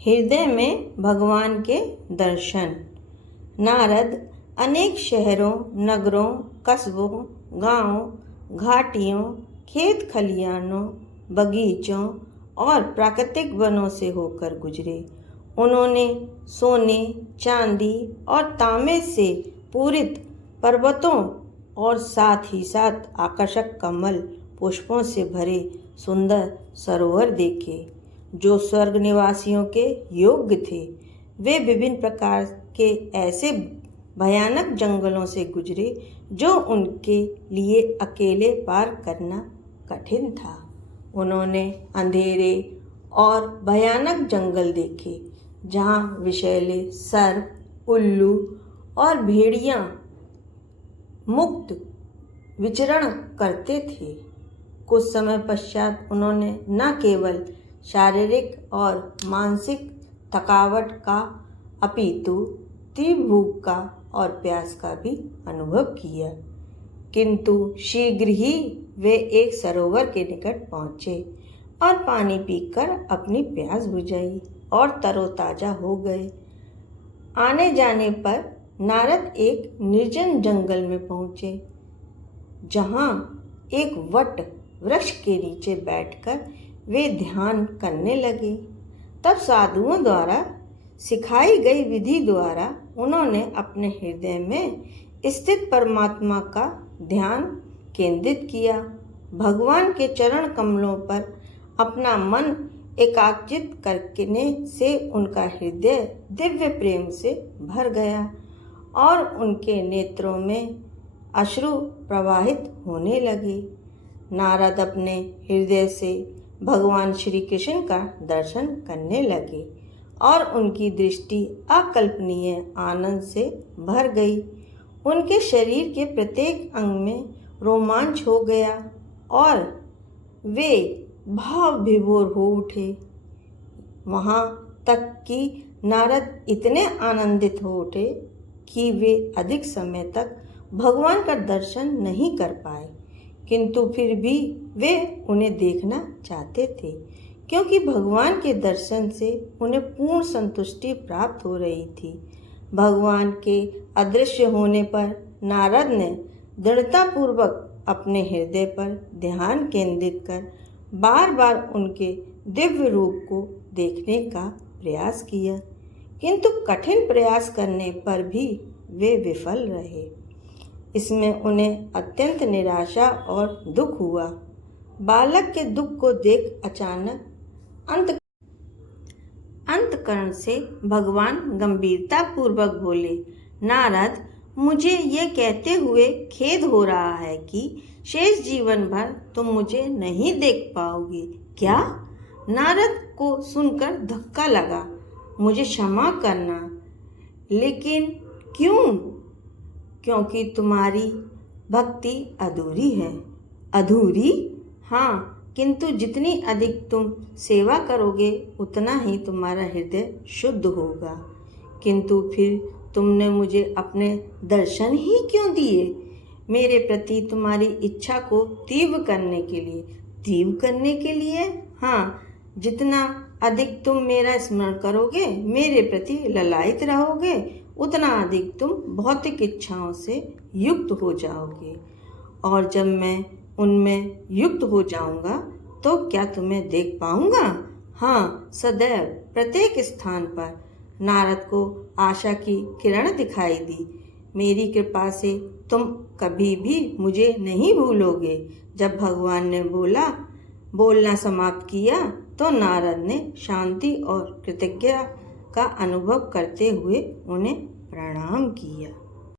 हृदय में भगवान के दर्शन। नारद अनेक शहरों, नगरों, कस्बों, गांवों, घाटियों, खेत खलिहानों, बगीचों और प्राकृतिक वनों से होकर गुजरे। उन्होंने सोने, चांदी और तांबे से पूरित पर्वतों और साथ ही साथ आकर्षक कमल पुष्पों से भरे सुंदर सरोवर देखे जो स्वर्ग निवासियों के योग्य थे। वे विभिन्न प्रकार के ऐसे भयानक जंगलों से गुजरे जो उनके लिए अकेले पार करना कठिन था। उन्होंने अंधेरे और भयानक जंगल देखे जहाँ विषैले सर्प, उल्लू और भेड़िया मुक्त विचरण करते थे। कुछ समय पश्चात उन्होंने न केवल शारीरिक और मानसिक थकावट का अपितु तीव्र भूख का और प्यास का भी अनुभव किया, किंतु शीघ्र ही वे एक सरोवर के निकट पहुँचे और पानी पीकर अपनी प्यास बुझाई और तरोताजा हो गए। आने जाने पर नारद एक निर्जन जंगल में पहुँचे जहाँ एक वट वृक्ष के नीचे बैठकर वे ध्यान करने लगे। तब साधुओं द्वारा सिखाई गई विधि द्वारा उन्होंने अपने हृदय में स्थित परमात्मा का ध्यान केंद्रित किया। भगवान के चरण कमलों पर अपना मन एकाग्रित करने से उनका हृदय दिव्य प्रेम से भर गया और उनके नेत्रों में अश्रु प्रवाहित होने लगे। नारद अपने हृदय से भगवान श्री कृष्ण का दर्शन करने लगे और उनकी दृष्टि अकल्पनीय आनंद से भर गई। उनके शरीर के प्रत्येक अंग में रोमांच हो गया और वे भाव विभोर हो उठे। वहाँ तक कि नारद इतने आनंदित हो उठे कि वे अधिक समय तक भगवान का दर्शन नहीं कर पाए, किंतु फिर भी वे उन्हें देखना चाहते थे, क्योंकि भगवान के दर्शन से उन्हें पूर्ण संतुष्टि प्राप्त हो रही थी। भगवान के अदृश्य होने पर नारद ने दृढ़तापूर्वक अपने हृदय पर ध्यान केंद्रित कर बार बार उनके दिव्य रूप को देखने का प्रयास किया, किंतु कठिन प्रयास करने पर भी वे विफल रहे। इसमें उन्हें अत्यंत निराशा और दुख हुआ। बालक के दुख को देख अचानक अंतकरण से भगवान गंभीरता पूर्वक बोले, नारद, मुझे ये कहते हुए खेद हो रहा है कि शेष जीवन भर तुम मुझे नहीं देख पाओगे। क्या? नारद को सुनकर धक्का लगा। मुझे क्षमा करना, लेकिन क्यों? क्योंकि तुम्हारी भक्ति अधूरी है। अधूरी? हाँ, किंतु जितनी अधिक तुम सेवा करोगे उतना ही तुम्हारा हृदय शुद्ध होगा। किंतु फिर तुमने मुझे अपने दर्शन ही क्यों दिए? मेरे प्रति तुम्हारी इच्छा को तीव्र करने के लिए। तीव्र करने के लिए? हाँ, जितना अधिक तुम मेरा स्मरण करोगे, मेरे प्रति ललायित रहोगे, उतना अधिक तुम भौतिक इच्छाओं से युक्त हो जाओगे। और जब मैं उनमें युक्त हो जाऊंगा तो क्या तुम्हें देख पाऊंगा? हाँ, सदैव प्रत्येक स्थान पर। नारद को आशा की किरण दिखाई दी। मेरी कृपा से तुम कभी भी मुझे नहीं भूलोगे। जब भगवान ने बोलना समाप्त किया तो नारद ने शांति और कृतज्ञता का अनुभव करते हुए उन्हें प्रणाम किया।